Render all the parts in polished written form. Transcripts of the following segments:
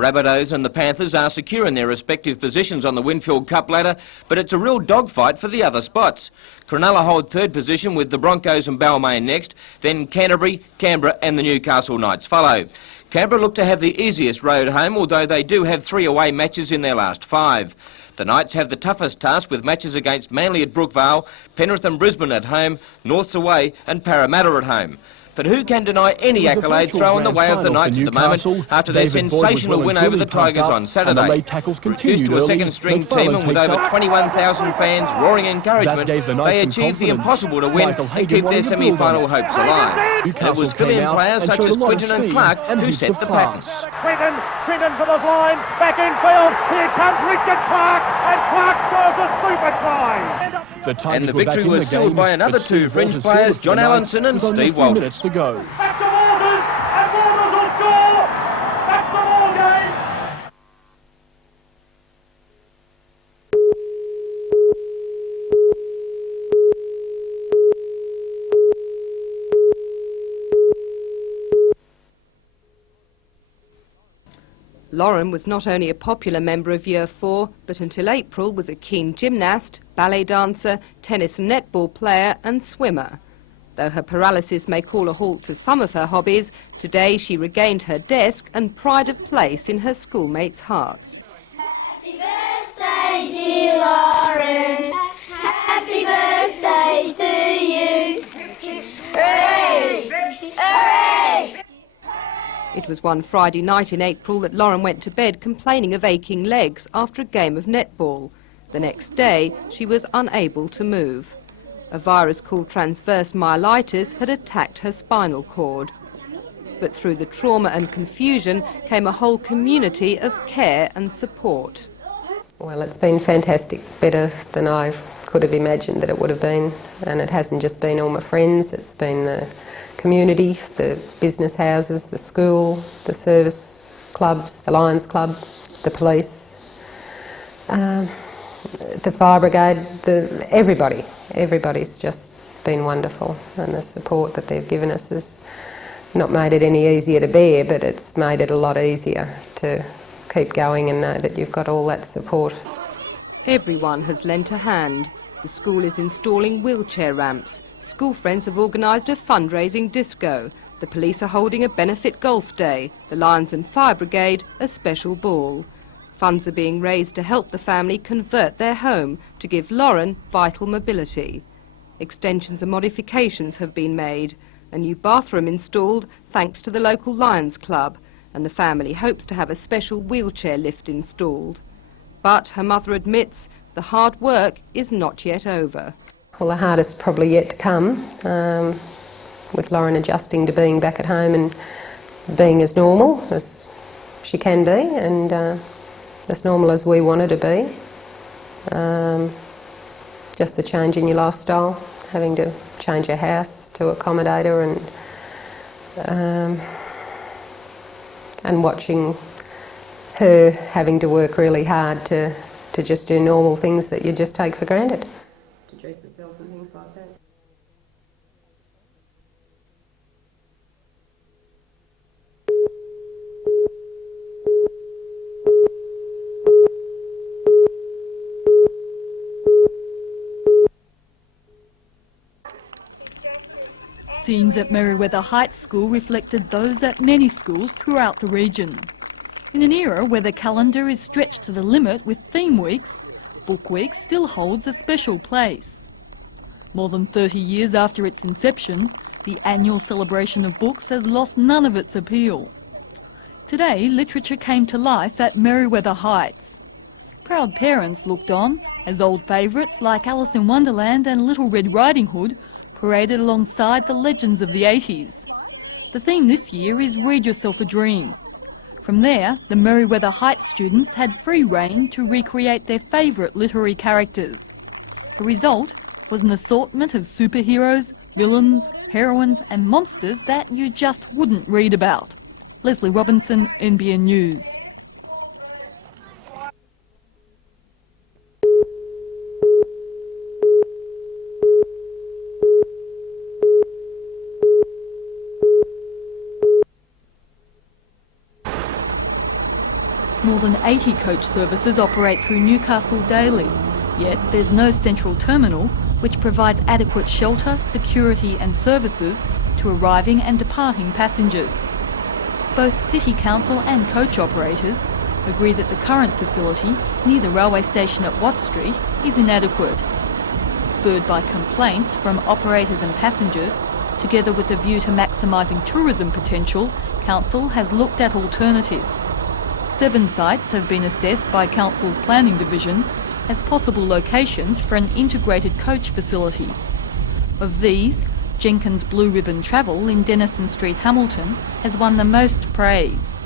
Rabbitohs and the Panthers are secure in their respective positions on the Winfield Cup ladder, but it's a real dogfight for the other spots. Cronulla hold third position with the Broncos and Balmain next, then Canterbury, Canberra and the Newcastle Knights follow. Canberra look to have the easiest road home, although they do have 3 away matches in their last 5. The Knights have the toughest task with matches against Manly at Brookvale, Penrith and Brisbane at home, Norths away and Parramatta at home. But who can deny any accolade thrown in the way of the Knights at the moment after their sensational win over the Tigers on Saturday? Reduced to a second-string team and with over 21,000 fans roaring encouragement, they achieved the impossible to win and keep their semi-final hopes alive. And it was fill-in players such as Quinton and Clark who set the pattern. Quinton for the line, back in field, here comes Richard Clark, and Clark scores a super try. And the victory was sealed by another 2 fringe players, John Allinson and Steve Walters. Back to Walters, and Walters will score! That's the ball game! Lauren was not only a popular member of Year 4, but until April was a keen gymnast, ballet dancer, tennis and netball player and swimmer. Though her paralysis may call a halt to some of her hobbies, today she regained her desk and pride of place in her schoolmates' hearts. Happy birthday, dear Lauren. Happy birthday to you. Hooray! Hooray! It was one Friday night in April that Lauren went to bed complaining of aching legs after a game of netball. The next day, she was unable to move. A virus called transverse myelitis had attacked her spinal cord. But through the trauma and confusion came a whole community of care and support. Well, it's been fantastic, better than I could have imagined that it would have been. And it hasn't just been all my friends, it's been the community, the business houses, the school, the service clubs, the Lions Club, the police, the fire brigade, everybody. Everybody's just been wonderful, and the support that they've given us has not made it any easier to bear, but it's made it a lot easier to keep going and know that you've got all that support. Everyone has lent a hand. The school is installing wheelchair ramps. School friends have organised a fundraising disco. The police are holding a benefit golf day. The Lions and Fire Brigade a special ball. Funds are being raised to help the family convert their home to give Lauren vital mobility. Extensions and modifications have been made. A new bathroom installed thanks to the local Lions Club, and the family hopes to have a special wheelchair lift installed. But her mother admits the hard work is not yet over. Well, the hardest probably yet to come, with Lauren adjusting to being back at home and being as normal as she can be, and as normal as we want her to be. Just the change in your lifestyle, having to change your house to accommodate her, and watching her having to work really hard to just do normal things that you just take for granted. To dress herself and things like that. Scenes at Merewether Heights School reflected those at many schools throughout the region. In an era where the calendar is stretched to the limit with theme weeks, Book Week still holds a special place. More than 30 years after its inception, the annual celebration of books has lost none of its appeal. Today, literature came to life at Merewether Heights. Proud parents looked on as old favourites like Alice in Wonderland and Little Red Riding Hood paraded alongside the legends of the 80s. The theme this year is Read Yourself a Dream. From there, the Merewether Heights students had free rein to recreate their favourite literary characters. The result was an assortment of superheroes, villains, heroines and monsters that you just wouldn't read about. Leslie Robinson, NBN News. more than 80 coach services operate through Newcastle daily, yet there's no central terminal which provides adequate shelter, security and services to arriving and departing passengers. Both City Council and coach operators agree that the current facility near the railway station at Watt Street is inadequate. Spurred by complaints from operators and passengers, together with a view to maximising tourism potential, Council has looked at alternatives. 7 sites have been assessed by Council's Planning Division as possible locations for an integrated coach facility. Of these, Jenkins Blue Ribbon Travel in Denison Street, Hamilton, has won the most praise.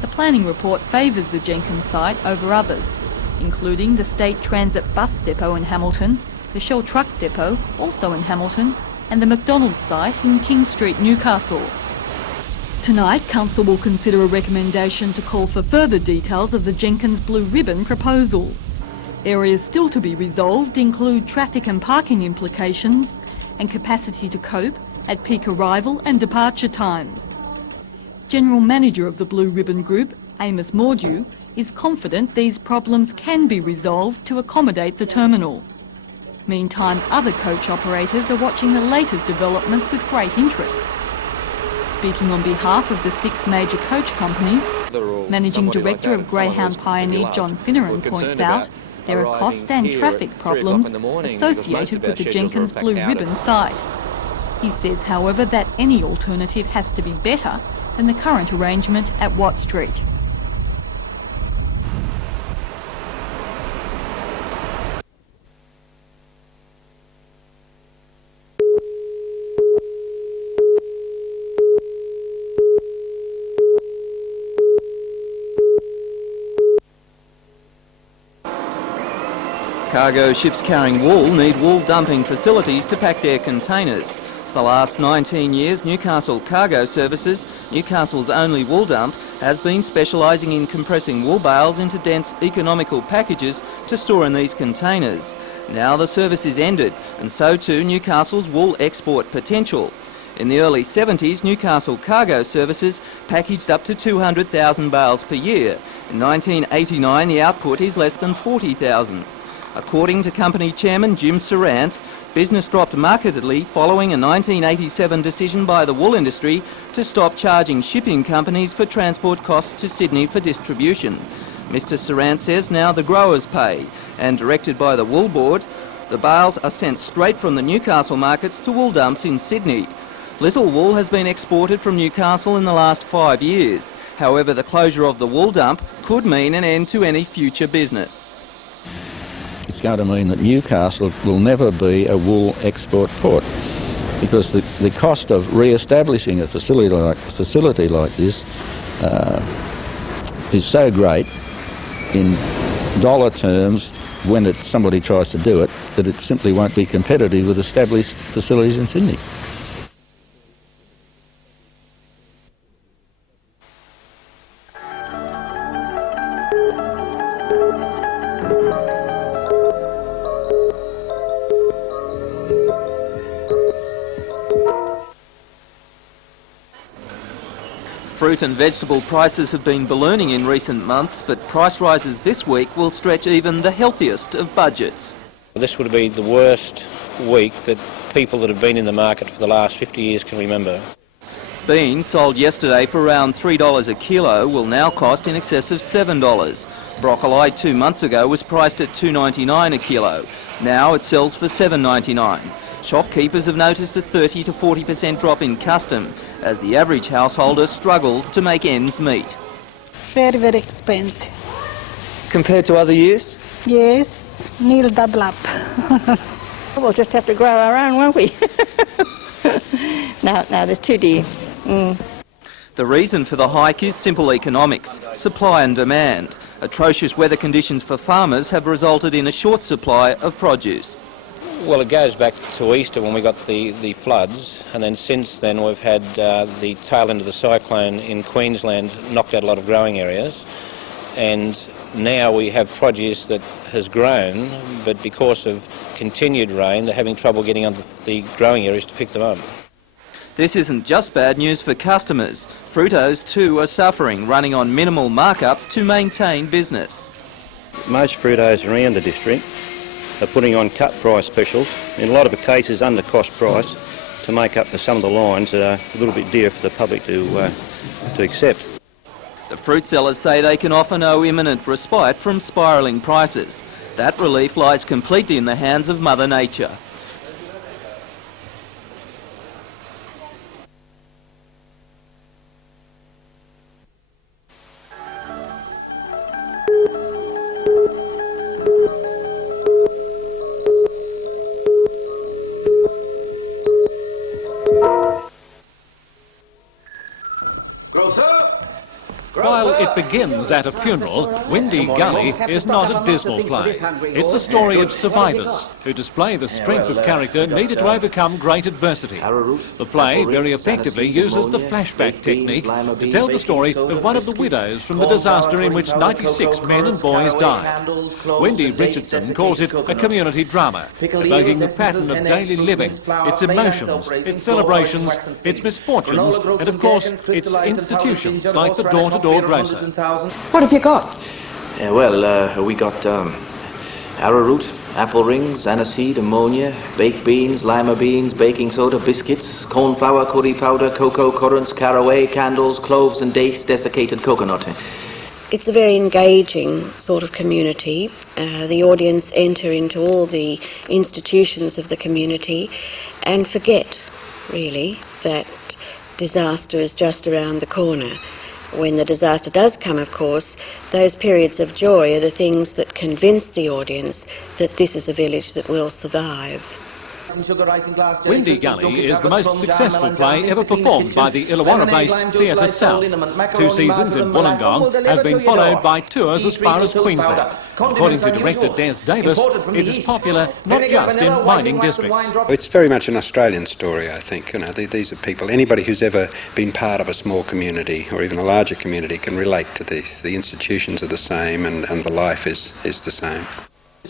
The planning report favours the Jenkins site over others, including the State Transit Bus Depot in Hamilton, the Shell Truck Depot, also in Hamilton, and the McDonald's site in King Street, Newcastle. Tonight, Council will consider a recommendation to call for further details of the Jenkins Blue Ribbon proposal. Areas still to be resolved include traffic and parking implications and capacity to cope at peak arrival and departure times. General Manager of the Blue Ribbon Group, Amos Mordew, is confident these problems can be resolved to accommodate the terminal. Meantime, other coach operators are watching the latest developments with great interest. Speaking on behalf of the 6 major coach companies, Managing Director of Greyhound Pioneer John Finneran points out there are cost and traffic problems associated with the Jenkins Blue Ribbon site. He says, however, that any alternative has to be better than the current arrangement at Watt Street. Cargo ships carrying wool need wool dumping facilities to pack their containers. For the last 19 years, Newcastle Cargo Services, Newcastle's only wool dump, has been specialising in compressing wool bales into dense, economical packages to store in these containers. Now the service is ended, and so too Newcastle's wool export potential. In the early 70s, Newcastle Cargo Services packaged up to 200,000 bales per year. In 1989, the output is less than 40,000. According to company chairman Jim Sarant, business dropped markedly following a 1987 decision by the wool industry to stop charging shipping companies for transport costs to Sydney for distribution. Mr Sarant says now the growers pay, and directed by the Wool Board, the bales are sent straight from the Newcastle markets to wool dumps in Sydney. Little wool has been exported from Newcastle in the last 5 years. However, the closure of the wool dump could mean an end to any future business. It's going to mean that Newcastle will never be a wool export port, because the cost of re-establishing a facility like this is so great in dollar terms when somebody tries to do it, that it simply won't be competitive with established facilities in Sydney. Fruit and vegetable prices have been ballooning in recent months, but price rises this week will stretch even the healthiest of budgets. This would be the worst week that people that have been in the market for the last 50 years can remember. Beans, sold yesterday for around $3 a kilo, will now cost in excess of $7. Broccoli 2 months ago was priced at $2.99 a kilo. Now it sells for $7.99. Shopkeepers have noticed a 30 to 40% drop in custom as the average householder struggles to make ends meet. Very, very expensive. Compared to other years? Yes, nearly double up. We'll just have to grow our own, won't we? No, there's too dear. The reason for the hike is simple economics, supply and demand. Atrocious weather conditions for farmers have resulted in a short supply of produce. Well, it goes back to Easter when we got the floods, and then since then we've had the tail end of the cyclone in Queensland knocked out a lot of growing areas, and now we have produce that has grown, but because of continued rain they're having trouble getting on the growing areas to pick them up. This isn't just bad news for customers. Fruitos too are suffering, running on minimal markups to maintain business. Most Fruitos around the district are putting on cut price specials, in a lot of the cases under cost price, to make up for some of the lines that are a little bit dear for the public to accept. The fruit sellers say they can offer no imminent respite from spiralling prices. That relief lies completely in the hands of Mother Nature. While it begins at a funeral, Windy Gully is not a dismal play. It's a story of survivors who display the strength of character needed to overcome great adversity. The play very effectively uses the flashback technique to tell the story of one of the widows from the disaster in which 96 men and boys died. Wendy Richardson calls it a community drama, evoking the pattern of daily living, its emotions, its celebrations, its misfortunes, and of course its institutions like the door-to-door grocer. What have you got? We got arrowroot, apple rings, aniseed, ammonia, baked beans, lima beans, baking soda, biscuits, corn flour, curry powder, cocoa, currants, caraway, candles, cloves and dates, desiccated coconut. It's a very engaging sort of community. The audience enter into all the institutions of the community and forget, really, that disaster is just around the corner. When the disaster does come, of course, those periods of joy are the things that convince the audience that this is a village that will survive. Windy Gully is the most successful play ever performed by the Illawarra-based Theatre South. 2 seasons in Wollongong have been followed by tours as far as Queensland. According to director Des Davis, it is popular not just in mining districts. It's very much an Australian story, I think. You know, these are people, anybody who's ever been part of a small community or even a larger community can relate to this. The institutions are the same and the life is the same.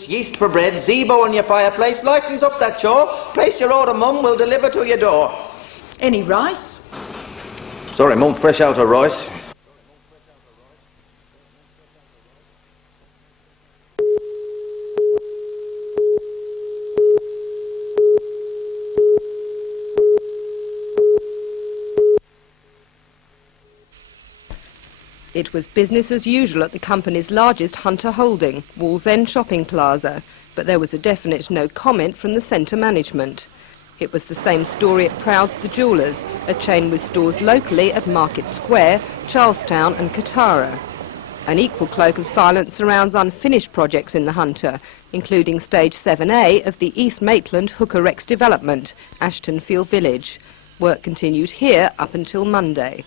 Yeast for bread, Zebo on your fireplace, lightens up that chore. Place your order, Mum, we'll deliver to your door. Any rice? Sorry, Mum, fresh out of rice. It was business as usual at the company's largest Hunter holding, Wallsend Shopping Plaza, but there was a definite no comment from the centre management. It was the same story at Proud's The Jewellers, a chain with stores locally at Market Square, Charlestown and Katara. An equal cloak of silence surrounds unfinished projects in the Hunter, including Stage 7A of the East Maitland Hooker Rex development, Ashtonfield Village. Work continued here up until Monday.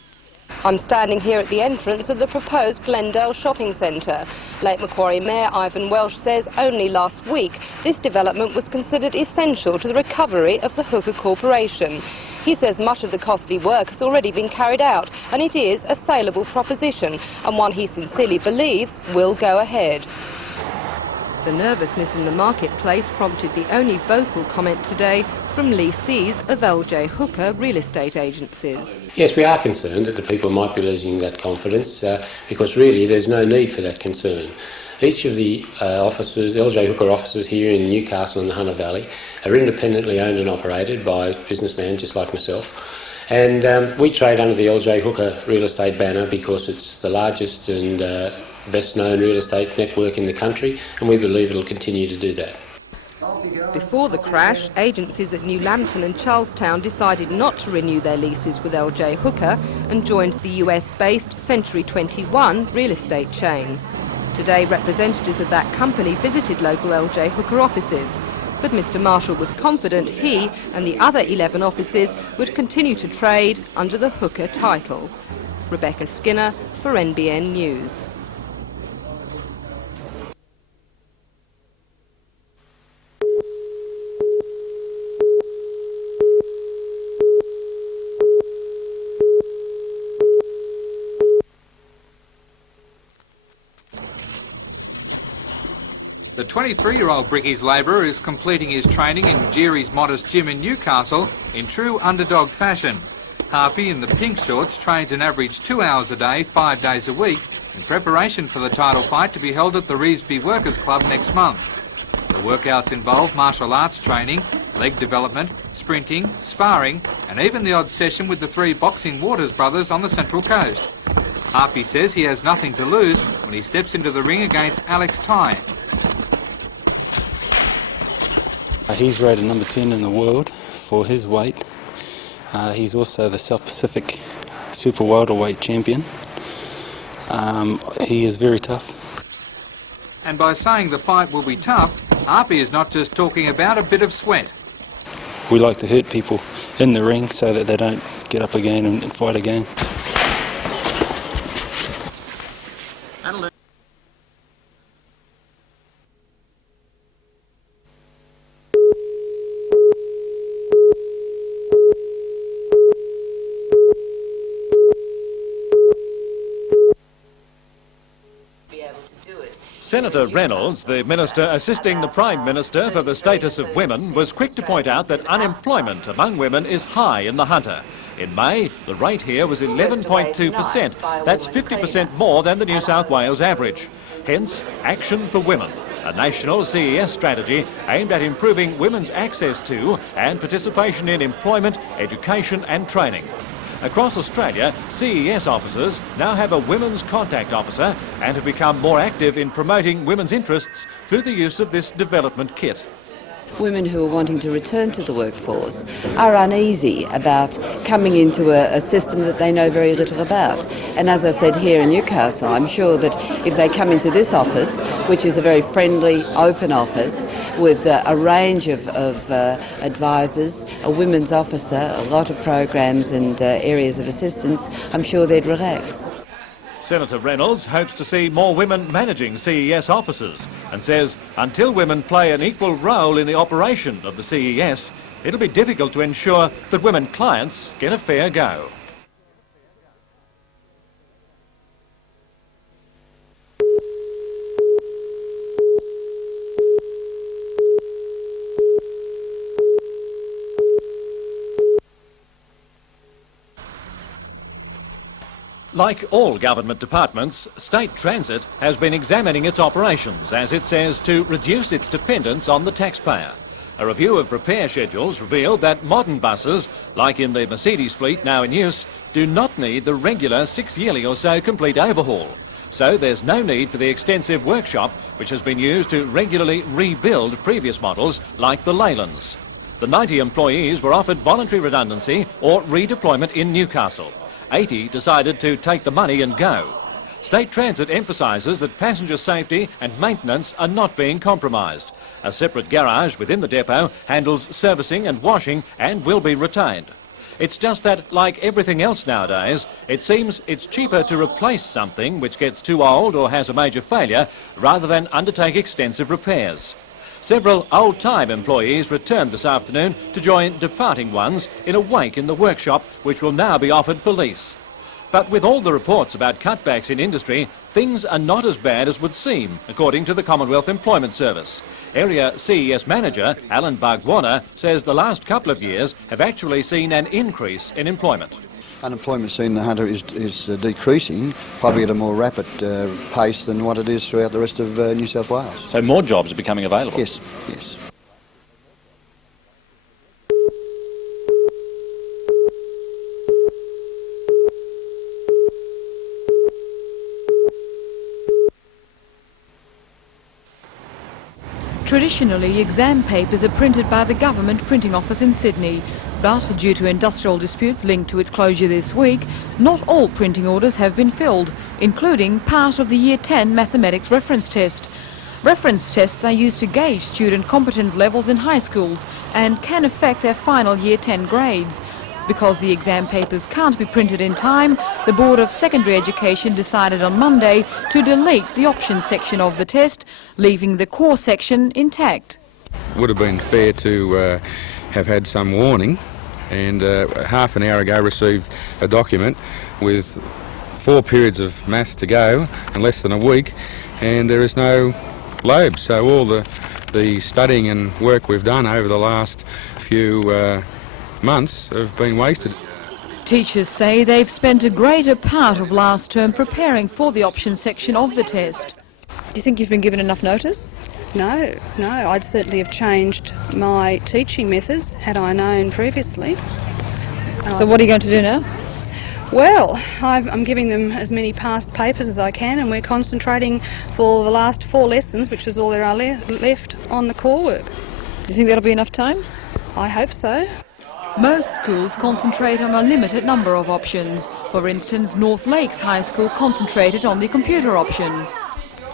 I'm standing here at the entrance of the proposed Glendale shopping centre. Lake Macquarie Mayor Ivan Welsh says only last week this development was considered essential to the recovery of the Hooker Corporation. He says much of the costly work has already been carried out and it is a saleable proposition and one he sincerely believes will go ahead. The nervousness in the marketplace prompted the only vocal comment today from Lee Sees of LJ Hooker Real Estate Agencies. Yes, we are concerned that the people might be losing that confidence because really there's no need for that concern. Each of the offices, LJ Hooker offices here in Newcastle and the Hunter Valley, are independently owned and operated by businessmen just like myself. And we trade under the LJ Hooker Real Estate banner because it's the largest and best known real estate network in the country, and we believe it'll continue to do that. Before the crash, agencies at New Lambton and Charlestown decided not to renew their leases with LJ Hooker and joined the US-based Century 21 real estate chain. Today, representatives of that company visited local LJ Hooker offices, but Mr Marshall was confident he and the other 11 offices would continue to trade under the Hooker title. Rebecca Skinner for NBN News. The 23-year-old Bricky's labourer is completing his training in Geary's Modest Gym in Newcastle in true underdog fashion. Harpy in the pink shorts trains an average 2 hours a day, 5 days a week, in preparation for the title fight to be held at the Revesby Workers Club next month. The workouts involve martial arts training, leg development, sprinting, sparring, and even the odd session with the 3 boxing Waters brothers on the Central Coast. Harpy says he has nothing to lose when he steps into the ring against Alex Ty. He's rated number 10 in the world for his weight. He's also the South Pacific Super Welterweight champion. He is very tough. And by saying the fight will be tough, Harpy is not just talking about a bit of sweat. We like to hurt people in the ring so that they don't get up again and fight again. Senator Reynolds, the minister assisting the Prime Minister for the status of women, was quick to point out that unemployment among women is high in the Hunter. In May, the rate here was 11.2%. That's 50% more than the New South Wales average. Hence, Action for Women, a national CES strategy aimed at improving women's access to and participation in employment, education and training. Across Australia, CES officers now have a Women's Contact Officer and have become more active in promoting women's interests through the use of this development kit. Women who are wanting to return to the workforce are uneasy about coming into a system that they know very little about. And as I said here in Newcastle, I'm sure that if they come into this office, which is a very friendly, open office, with a range of advisors, a women's officer, a lot of programs and areas of assistance, I'm sure they'd relax. Senator Reynolds hopes to see more women managing CES offices and says until women play an equal role in the operation of the CES, it'll be difficult to ensure that women clients get a fair go. Like all government departments, State Transit has been examining its operations, as it says, to reduce its dependence on the taxpayer. A review of repair schedules revealed that modern buses, like in the Mercedes fleet now in use, do not need the regular 6-yearly or so complete overhaul. So there's no need for the extensive workshop which has been used to regularly rebuild previous models like the Leylands. The 90 employees were offered voluntary redundancy or redeployment in Newcastle. 80 decided to take the money and go. State Transit emphasises that passenger safety and maintenance are not being compromised. A separate garage within the depot handles servicing and washing and will be retained. It's just that, like everything else nowadays, it seems it's cheaper to replace something which gets too old or has a major failure rather than undertake extensive repairs. Several old-time employees returned this afternoon to join departing ones in a wake in the workshop, which will now be offered for lease. But with all the reports about cutbacks in industry, things are not as bad as would seem, according to the Commonwealth Employment Service. Area CES Manager Alan Bugwarner says the last couple of years have actually seen an increase in employment. Unemployment in the Hunter is decreasing, probably at a more rapid pace than what it is throughout the rest of New South Wales. So more jobs are becoming available? Yes, yes. Traditionally, exam papers are printed by the Government Printing Office in Sydney, but due to industrial disputes linked to its closure this week, not all printing orders have been filled, including part of the Year 10 mathematics reference test. Reference tests are used to gauge student competence levels in high schools and can affect their final Year 10 grades. Because the exam papers can't be printed in time, the Board of Secondary Education decided on Monday to delete the options section of the test, leaving the core section intact. Would have been fair to have had some warning, and half an hour ago received a document with 4 periods of maths to go in less than a week, and there is no lobe. So all the studying and work we've done over the last few months have been wasted. Teachers say they've spent a greater part of last term preparing for the options section of the test. Do you think you've been given enough notice? No, I'd certainly have changed my teaching methods had I known previously. So what are you going to do now? Well, I'm giving them as many past papers as I can, and we're concentrating for the last 4 lessons, which is all there are left on the core work. Do you think that'll be enough time? I hope so. Most schools concentrate on a limited number of options. For instance, North Lakes High School concentrated on the computer option.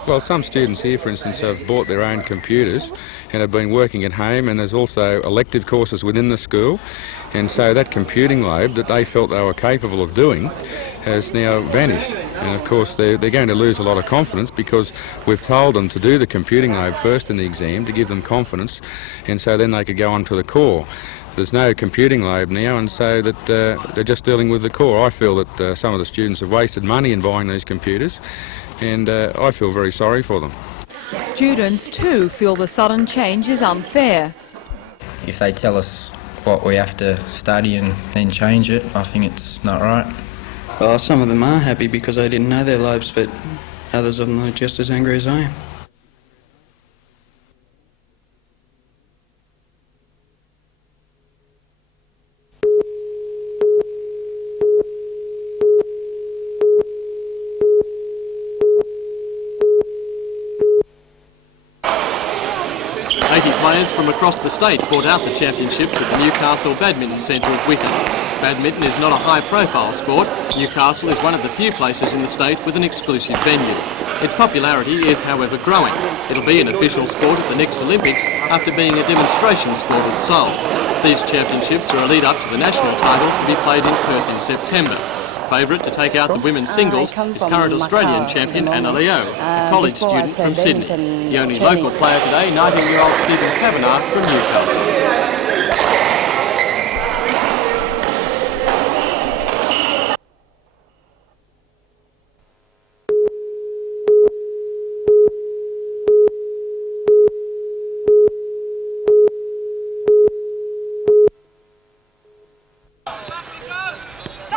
Well, some students here, for instance, have bought their own computers and have been working at home, and there's also elective courses within the school, and so that computing load that they felt they were capable of doing has now vanished. And of course they're going to lose a lot of confidence because we've told them to do the computing load first in the exam to give them confidence, and so then they could go on to the core. There's no computing load now, and so that they're just dealing with the core. I feel that some of the students have wasted money in buying these computers, and I feel very sorry for them. Students too feel the sudden change is unfair. If they tell us what we have to study and then change it, I think it's not right. Well, some of them are happy because they didn't know their lobes, but others of them are just as angry as I am. Players from across the state fought out the championships at the Newcastle Badminton Centre of Whitton. Badminton is not a high-profile sport. Newcastle is one of the few places in the state with an exclusive venue. Its popularity is, however, growing. It'll be an official sport at the next Olympics after being a demonstration sport at Seoul. These championships are a lead-up to the national titles to be played in Perth in September. Favourite to take out the women's singles is current Australian champion Anna Leo, a college student from Sydney. The only local player today, 19-year-old Stephen Kavanagh from Newcastle.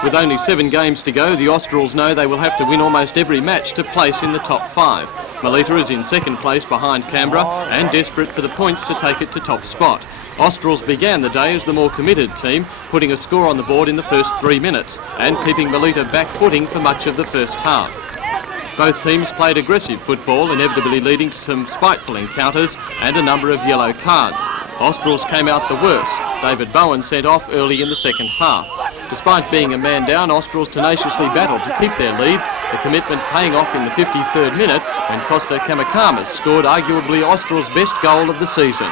With only 7 games to go, the Australs know they will have to win almost every match to place in the top 5. Melita is in second place behind Canberra and desperate for the points to take it to top spot. Australs began the day as the more committed team, putting a score on the board in the first 3 minutes and keeping Melita back-footing for much of the first half. Both teams played aggressive football, inevitably leading to some spiteful encounters and a number of yellow cards. Australs came out the worst. David Bowen sent off early in the second half. Despite being a man down, Australs tenaciously battled to keep their lead, the commitment paying off in the 53rd minute when Costa Kamakamas scored arguably Australs' best goal of the season.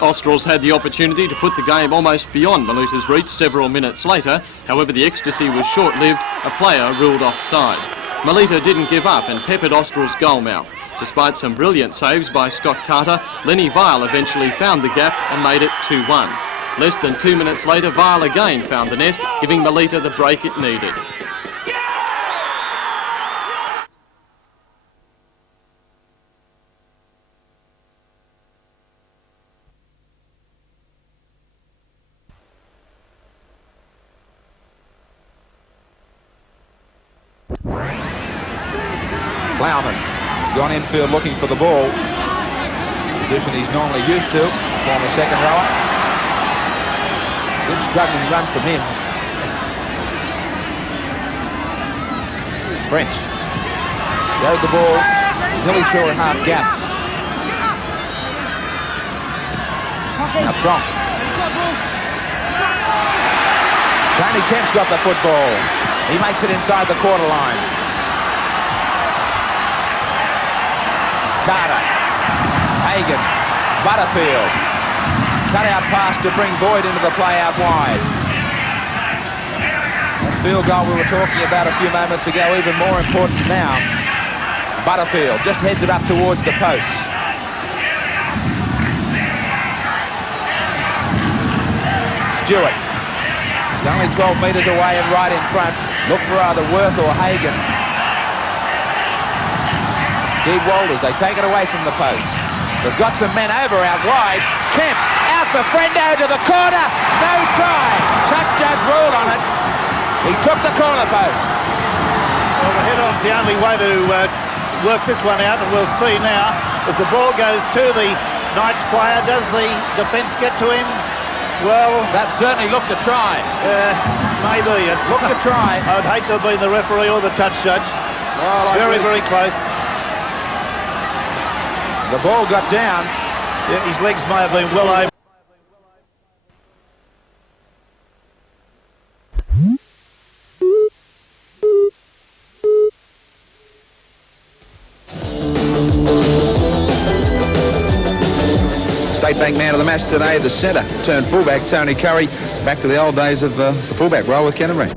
Australs had the opportunity to put the game almost beyond Melita's reach several minutes later. However, the ecstasy was short-lived. A player ruled offside. Melita didn't give up and peppered Australs' goalmouth. Despite some brilliant saves by Scott Carter, Lenny Vile eventually found the gap and made it 2-1. Less than 2 minutes later, Vile again found the net, giving Melita the break it needed. Plowman has gone infield looking for the ball. Position he's normally used to, former second rower. Good struggling run from him. French showed the ball nearly through a half gap. Now Tronk. Tony Kemp's got the football. He makes it inside the quarter line. Carter, Hagan, Butterfield, cut out pass to bring Boyd into the play out wide. That field goal we were talking about a few moments ago, even more important now. Butterfield just heads it up towards the post. Stewart is only 12 metres away and right in front. Look for either Worth or Hagan. Steve Walters, they take it away from the post. They've got some men over out wide. Kemp out for Frendo to the corner. No try. Touch judge ruled on it. He took the corner post. Well, the head-on's the only way to work this one out, and we'll see now as the ball goes to the Knights player. Does the defence get to him? Well, that certainly looked a try. Maybe. It's looked a try. I'd hate to have been the referee or the touch judge. Well, very, very close. The ball got down. Yeah, his legs may have been well over. State Bank man of the match today, the centre turned fullback, Tony Curry, back to the old days of the fullback role with Canterbury.